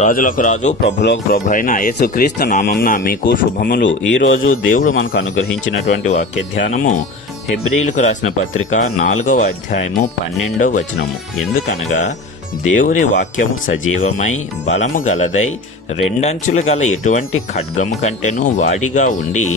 రాజులకు రాజు ప్రభులకు ప్రభు అయిన యేసుక్రీస్తు నామంన మీకు శుభములు. ఈ రోజు దేవుడు మనకు అనుగ్రహించినటువంటి వాక్య ధ్యానము హెబ్రిలకు రాసిన పత్రిక నాలుగవ అధ్యాయము పన్నెండవ వచనము. ఎందుకనగా దేవుని వాక్యము సజీవమై బలము గలదై రెండంచులు గల ఎటువంటి ఖడ్గము కంటేనూ వాడిగా ఉండి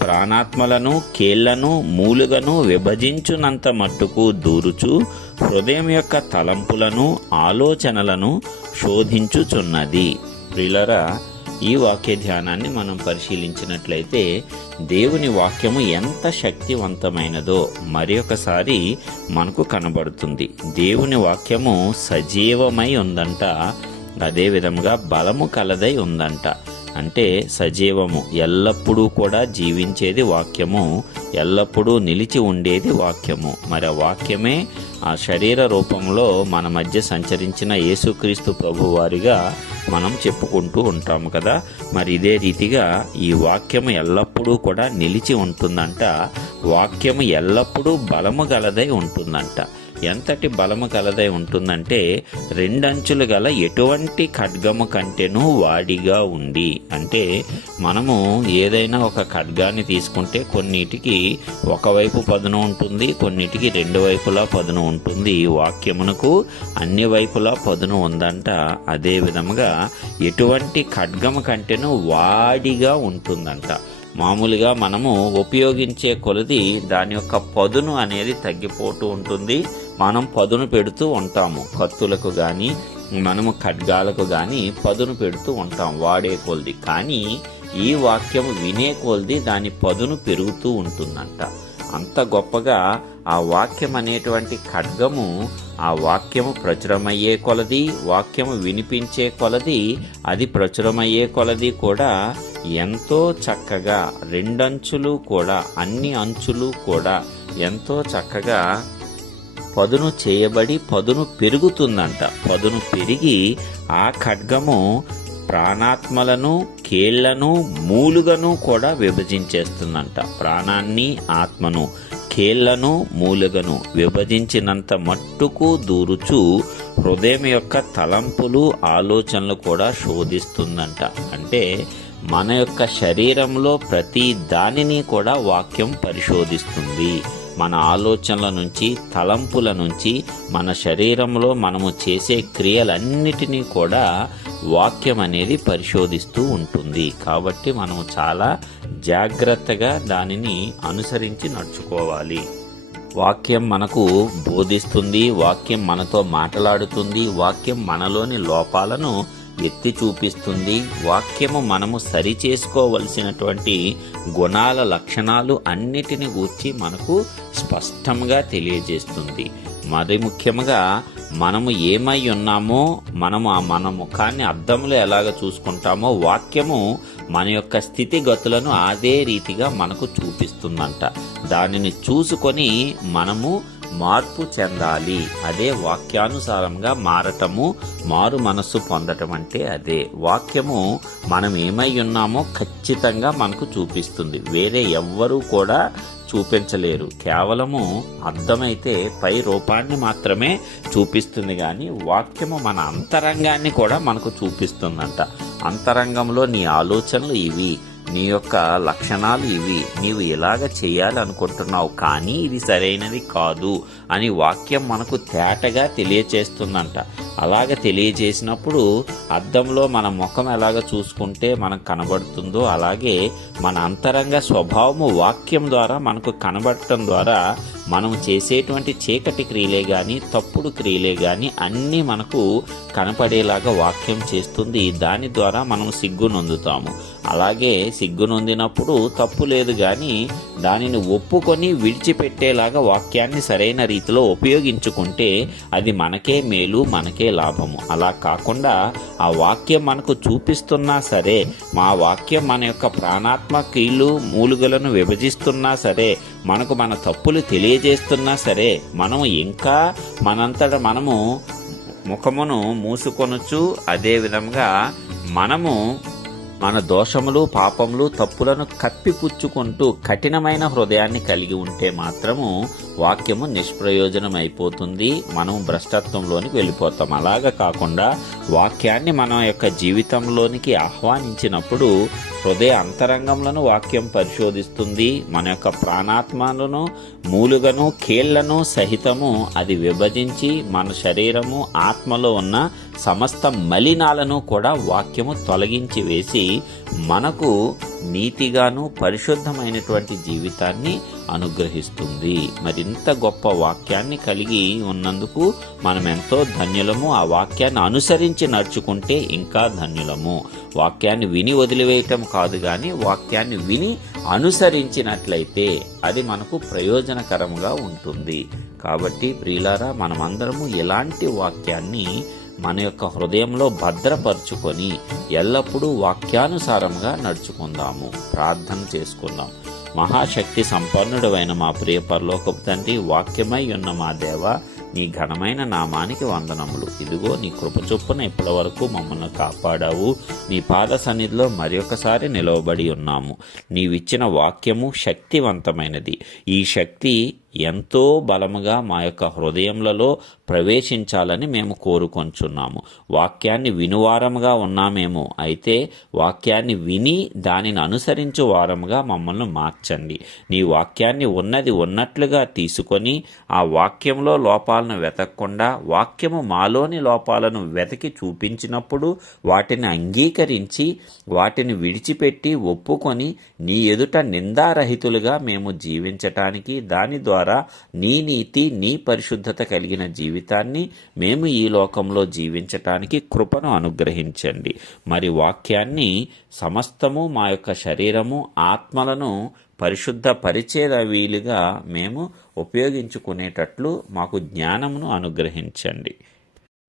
ప్రాణాత్మలను కేళ్ళను మూలుగను విభజించునంత మట్టుకు దూరుచు హృదయం యొక్క తలంపులను ఆలోచనలను శోధించుచున్నది. ప్రిలరా ఈ వాక్య ధ్యానాన్ని మనం పరిశీలించినట్లయితే దేవుని వాక్యము ఎంత శక్తివంతమైనదో మరి ఒకసారి మనకు కనబడుతుంది. దేవుని వాక్యము సజీవమై ఉందంట అదే విధంగా బలము కలదై ఉందంట. అంటే సజీవము. ఎల్లప్పుడూ కూడా జీవించేది వాక్యము. ఎల్లప్పుడూ నిలిచి ఉండేది వాక్యము. మరి ఆ వాక్యమే ఆ శరీర రూపంలో మన మధ్య సంచరించిన యేసుక్రీస్తు ప్రభువారిగా మనం చెప్పుకుంటూ ఉంటాము కదా. మరి ఇదే రీతిగా ఈ వాక్యము ఎల్లప్పుడూ కూడా నిలిచి ఉంటుందంట. వాక్యము ఎల్లప్పుడూ బలము గలదై ఉంటుందంట. ఎంతటి బలము కలదై ఉంటుందంటే రెండంచులు గల ఎటువంటి ఖడ్గము కంటేనూ వాడిగా ఉండి అంటే మనము ఏదైనా ఒక ఖడ్గాన్ని తీసుకుంటే కొన్నిటికి ఒకవైపు పదును ఉంటుంది కొన్నిటికి రెండు వైపులా పదును ఉంటుంది. వాక్యమునకు అన్ని వైపులా పదును ఉందంట. అదే విధముగా ఎటువంటి ఖడ్గము కంటేను వాడిగా ఉంటుందంట. మామూలుగా మనము ఉపయోగించే కొలది దాని యొక్క పదును అనేది తగ్గిపోతూ ఉంటుంది. మనం పదును పెడుతూ ఉంటాము. కత్తులకు కానీ మనము ఖడ్గాలకు కానీ పదును పెడుతూ ఉంటాం వాడే కొలది. కానీ ఈ వాక్యం వినే కొలది దాని పదును పెరుగుతూ ఉంటుందంట. అంత గొప్పగా ఆ వాక్యం అనేటువంటి ఖడ్గము ఆ వాక్యము ప్రచురమయ్యే కొలది వాక్యము వినిపించే కొలది అది ప్రచురమయ్యే కొలది కూడా ఎంతో చక్కగా రెండంచులు కూడా అన్ని అంచులు కూడా ఎంతో చక్కగా పదును చేయబడి పదును పెరుగుతుందంట. పదును పెరిగి ఆ ఖడ్గము ప్రాణాత్మలను కేళ్ళను మూలుగను కూడా విభజించేస్తుందంట. ప్రాణాన్ని ఆత్మను కేళ్ళను మూలుగను విభజించినంత మట్టుకు దూరుచు హృదయం యొక్క తలంపులు ఆలోచనలు కూడా శోధిస్తుందంట. అంటే మన యొక్క శరీరంలో ప్రతి దానిని కూడా వాక్యం పరిశోధిస్తుంది. మన ఆలోచనల నుంచి తలంపుల నుంచి మన శరీరంలో మనము చేసే క్రియలన్నిటినీ కూడా వాక్యం అనేది పరిశోధిస్తూ ఉంటుంది. కాబట్టి మనము చాలా జాగ్రత్తగా దానిని అనుసరించి నడుచుకోవాలి. వాక్యం మనకు బోధిస్తుంది వాక్యం మనతో మాట్లాడుతుంది వాక్యం మనలోని లోపాలను ఎత్తి చూపిస్తుంది. వాక్యము మనము సరి చేసుకోవలసినటువంటి గుణాల లక్షణాలు అన్నిటిని గూర్చి మనకు స్పష్టంగా తెలియజేస్తుంది. మరి ముఖ్యంగా మనము ఏమై ఉన్నామో మనము ఆ మన ముఖాన్ని అద్దంలో ఎలాగ చూసుకుంటామో వాక్యము మన యొక్క స్థితిగతులను అదే రీతిగా మనకు చూపిస్తుందంట. దానిని చూసుకొని మనము మార్పు చెందాలి. అదే వాక్యానుసారంగా మారటము మారు మనస్సు పొందటం అంటే అదే. వాక్యము మనం ఏమై ఉన్నామో ఖచ్చితంగా మనకు చూపిస్తుంది. వేరే ఎవ్వరూ కూడా చూపించలేరు. కేవలము అర్థమైతే పై రూపాన్ని మాత్రమే చూపిస్తుంది కానీ వాక్యము మన అంతరంగాన్ని కూడా మనకు చూపిస్తుందంట. అంతరంగంలో నీ ఆలోచనలు ఇవి. నీ యొక్క లక్షణాలు ఇవి. నీవు ఇలాగ చేయాలి అనుకుంటున్నావు కానీ ఇది సరైనది కాదు అని వాక్యం మనకు తేటగా తెలియచేస్తుందంట. అలాగ తెలియజేసినప్పుడు అద్దంలో మన ముఖం ఎలాగ చూసుకుంటే మనకు కనబడుతుందో అలాగే మన అంతరంగ స్వభావము వాక్యం ద్వారా మనకు కనబడటం ద్వారా మనం చేసేటువంటి చీకటి క్రియలే కానీ తప్పుడు క్రియలే కానీ అన్నీ మనకు కనపడేలాగా వాక్యం చేస్తుంది. దాని ద్వారా మనం సిగ్గు నొందుతాము. అలాగే సిగ్గు నొందినప్పుడు తప్పు లేదు కానీ దానిని ఒప్పుకొని విడిచిపెట్టేలాగా వాక్యాన్ని సరైన రీతిలో ఉపయోగించుకుంటే అది మనకే మేలు మనకే లాభము. అలా కాకుండా ఆ వాక్యం మనకు చూపిస్తున్నా సరే మా వాక్యం మన యొక్క ప్రాణాత్మ కీళ్ళు మూలుగలను విభజిస్తున్నా సరే మనకు మన తప్పులు తెలియజేస్తున్నా సరే మనము ఇంకా మనంతట మనము ముఖమును మూసుకొనొచ్చు అదే విధంగా మనము మన దోషములు పాపములు తప్పులను కప్పిపుచ్చుకుంటూ కఠినమైన హృదయాన్ని కలిగి ఉంటే మాత్రము వాక్యము నిష్ప్రయోజనం అయిపోతుంది మనం భ్రష్టత్వంలోనికి వెళ్ళిపోతాం. అలాగా కాకుండా వాక్యాన్ని మన యొక్క జీవితంలోనికి ఆహ్వానించినప్పుడు హృదయ అంతరంగంలను వాక్యం పరిశోధిస్తుంది. మన యొక్క ప్రాణాత్మలను మూలుగను కీళ్ళను సహితము అది విభజించి మన శరీరము ఆత్మలో ఉన్న సమస్త మలినాలను కూడా వాక్యము తొలగించి వేసి మనకు నీతిగాను పరిశుద్ధమైనటువంటి జీవితాన్ని అనుగ్రహిస్తుంది. మరింత గొప్ప వాక్యాన్ని కలిగి ఉన్నందుకు మనం ఎంతో ధన్యులము. ఆ వాక్యాన్ని అనుసరించి నడుచుకుంటే ఇంకా ధన్యులము. వాక్యాన్ని విని వదిలివేయటం కాదు కానీ వాక్యాన్ని విని అనుసరించినట్లయితే అది మనకు ప్రయోజనకరంగా ఉంటుంది. కాబట్టి ప్రియులారా మనమందరము ఎలాంటి వాక్యాన్ని మన యొక్క హృదయంలో భద్రపరుచుకొని ఎల్లప్పుడూ వాక్యానుసారంగా నడుచుకుందాము. ప్రార్థన చేసుకుందాం. మహాశక్తి సంపన్నుడమైన మా ప్రియ పరలోకపు తండ్రి వాక్యమై ఉన్న మా దేవ నీ ఘనమైన నామానికి వందనములు. ఇదిగో నీ కృప చొప్పున ఇప్పటి వరకు మమ్మల్ని కాపాడావు. నీ పాద సన్నిధిలో మరి ఒకసారి నిలవబడి ఉన్నాము. నీవిచ్చిన వాక్యము శక్తివంతమైనది. ఈ శక్తి ఎంతో బలముగా మా యొక్క హృదయములలో ప్రవేశించాలని మేము కోరుకొంచున్నాము. వాక్యాన్ని వినువారముగా ఉన్నామేమో అయితే వాక్యాన్ని విని దానిని అనుసరించు వారముగా మమ్మల్ని మార్చండి. నీ వాక్యాన్ని ఉన్నది ఉన్నట్లుగా తీసుకొని ఆ వాక్యంలో లోపాలను వెతకకుండా వాక్యము మాలోని లోపాలను వెతకి చూపించినప్పుడు వాటిని అంగీకరించి వాటిని విడిచిపెట్టి ఒప్పుకొని నీ ఎదుట నిందారహితులుగా మేము జీవించటానికి దాని ద్వారా ద్వారా నీ నీతి నీ పరిశుద్ధత కలిగిన జీవితాన్ని మేము ఈ లోకంలో జీవించటానికి కృపను అనుగ్రహించండి. మరి వాక్యాన్ని సమస్తము మా యొక్క శరీరము ఆత్మలను పరిశుద్ధ పరిచేద వీలుగా మేము ఉపయోగించుకునేటట్లు మాకు జ్ఞానమును అనుగ్రహించండి.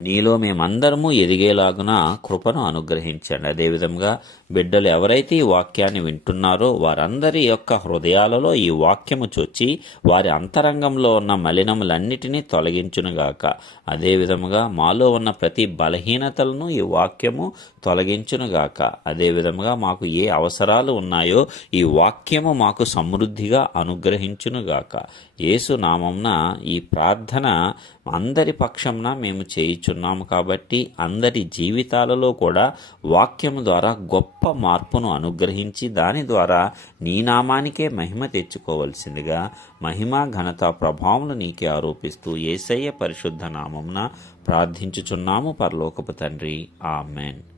నీలో మేమందరము ఎదిగేలాగున కృపను అనుగ్రహించండి. అదేవిధంగా బిడ్డలు ఎవరైతే ఈ వాక్యాన్ని వింటున్నారో వారందరి యొక్క హృదయాలలో ఈ వాక్యము చొచ్చి వారి అంతరంగంలో ఉన్న మలినములన్నిటినీ తొలగించునుగాక. అదేవిధముగా మాలో ఉన్న ప్రతి బలహీనతలను ఈ వాక్యము తొలగించునుగాక. అదేవిధముగా మాకు ఏ అవసరాలు ఉన్నాయో ఈ వాక్యము మాకు సమృద్ధిగా అనుగ్రహించునుగాక. యేసు నామంన ఈ ప్రార్థన అందరి పక్షంన మేము చేయుచున్నాము కాబట్టి అందరి జీవితాలలో కూడా వాక్యము ద్వారా గొప్ప మార్పును అనుగ్రహించి దాని ద్వారా నీ నామానికే మహిమ తెచ్చుకోవలసిందిగా మహిమ ఘనత ప్రభావములు నీకే ఆరోపిస్తూ ఏసయ్య పరిశుద్ధ నామంన ప్రార్థించుచున్నాము పరలోకపు తండ్రి. ఆమెన్.